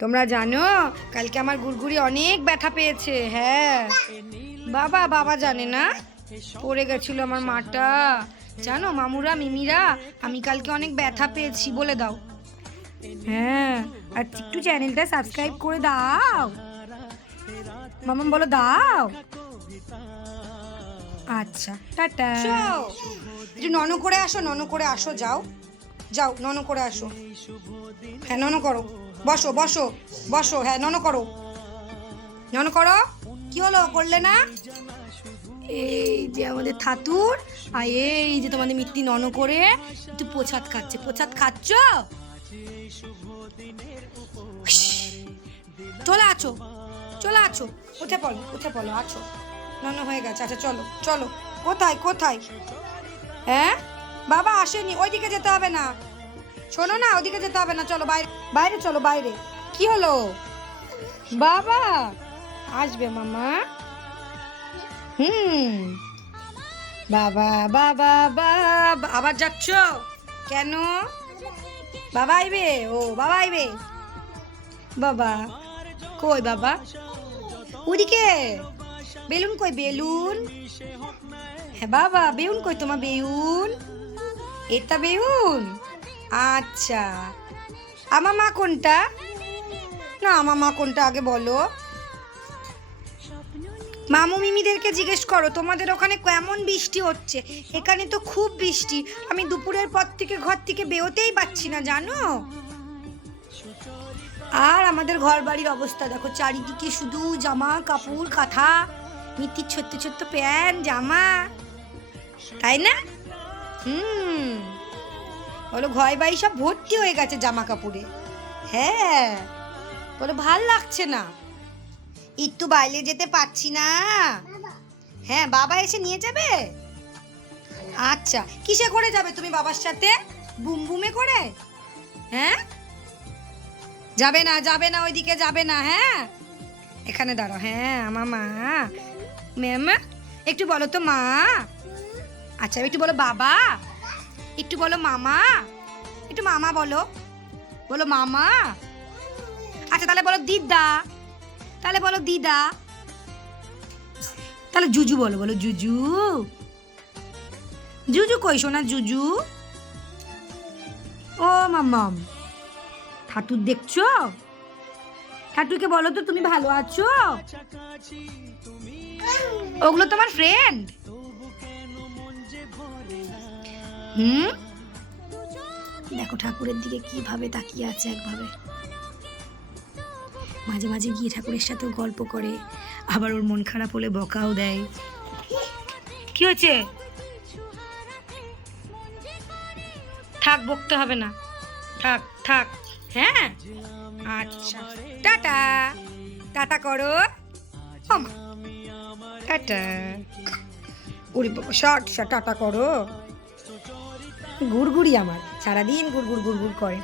তোমরা জানো কালকে আমার গুড়গুড়ি অনেক ব্যথা পেয়েছে। হ্যাঁ বাবা, বাবা জানে না, পড়ে গেছিল আমার মাটা। জানো মামুরা মিমিরা, আমি কালকে অনেক ব্যথা পেয়েছি বলে দাও। হ্যাঁ, আর একটু চ্যানেলটা সাবস্ক্রাইব করে দাও। মামাম বলো দাও। আচ্ছা টাটা। একটু নন করে আসো, নন করে আসো, যাও যাও নন করে আসো। হ্যাঁ নন করো, বসো বসো বসো, হ্যাঁ নন করো, নন করো। কি হলো, করলে না? এই যে আমাদের থাতুর, আর এই যে তোমাদের মিত্তি নন করে একটু প্রসাদ খাচ্ছে। প্রসাদ খাচ্ছ? চলে আছো, চলে আছো, উঠে পড়ো, উঠে পড়ো, আছো, নন হয়ে গেছে। আচ্ছা চলো চলো। কোথায় কোথায়? হ্যাঁ বাবা আসেনি, ওইদিকে যেতে হবে না, শোনো না, ওদিকে যেতে হবে না, চলো বাইরে, বাইরে চলো বাইরে। কি হলো বাবা? আসবে মামা। বাবা বাবা বাবা, আবার যাচ্ছ কেন? বাবা আইবে, ও বাবা আইবে। বাবা কই বাবা? ওদিকে বেলুন কই, বেলুন? হ্যাঁ বাবা, বেলুন কই তোমার, বেলুন? এটা বেলুন? আচ্ছা, আমার মা কোনটা? না আমার মা কোনটা আগে বলো। মামু মিমিদেরকে জিজ্ঞেস করো তোমাদের ওখানে কেমন বৃষ্টি হচ্ছে। এখানে তো খুব বৃষ্টি, আমি দুপুরের পর থেকে ঘর থেকে বেরোতেই পাচ্ছি না জানো। আর আমাদের ঘর বাড়ির অবস্থা দেখো, চারিদিকে শুধু জামা কাপড় কাঁথা, মিত্তির ছোট্ট ছোট্ট প্যান্ট জামা, তাই না? বলো ঘর বাড়ি সব ভর্তি হয়ে গেছে জামা কাপড়ে। হ্যাঁ বলো ভাল লাগছে না, একটু বাইরে যেতে পারছি না। হ্যাঁ বাবা এসে নিয়ে যাবে। আচ্ছা কিসে করে যাবে তুমি বাবার সাথে? বুম বুমে করে? হ্যাঁ যাবে না, যাবে না, ওইদিকে যাবে না। হ্যাঁ এখানে দাঁড়াও। হ্যাঁ আমার মা, ম্যাম একটু বলো তো মা। আচ্ছা একটু বলো বাবা, একটু বলো মামা, একটু মামা বলো, বলো মামা। আচ্ছা তাহলে বলো দিদা, তাহলে বলো দিদা, তাহলে জুজু বলো, বলো জুজু। জুজু কই শোনা, জুজু? ও মাম্মাম, ঠাকুর দেখছো? ঠাকুরকে বলো তো তুমি ভালো আছো? ওগুলো তোমার ফ্রেন্ড? দেখো ঠাকুরের দিকে কিভাবে তাকিয়ে আছে একভাবে। মাঝে মাঝে গিয়ে ঠাকুরের সাথেও গল্প করে, আবার ওর মন খারাপ হলে বকাও দেয়। কি হয়েছে? থাক বকতে হবে না, থাক থাক। হ্যাঁ আচ্ছা টাটা, টাটা করো। টাটা, ওরে বাবা শর্ট টাটা করো। গুড়গুড়ি আমার সারাদিন গুড়গুড় গুড়গুড় করে।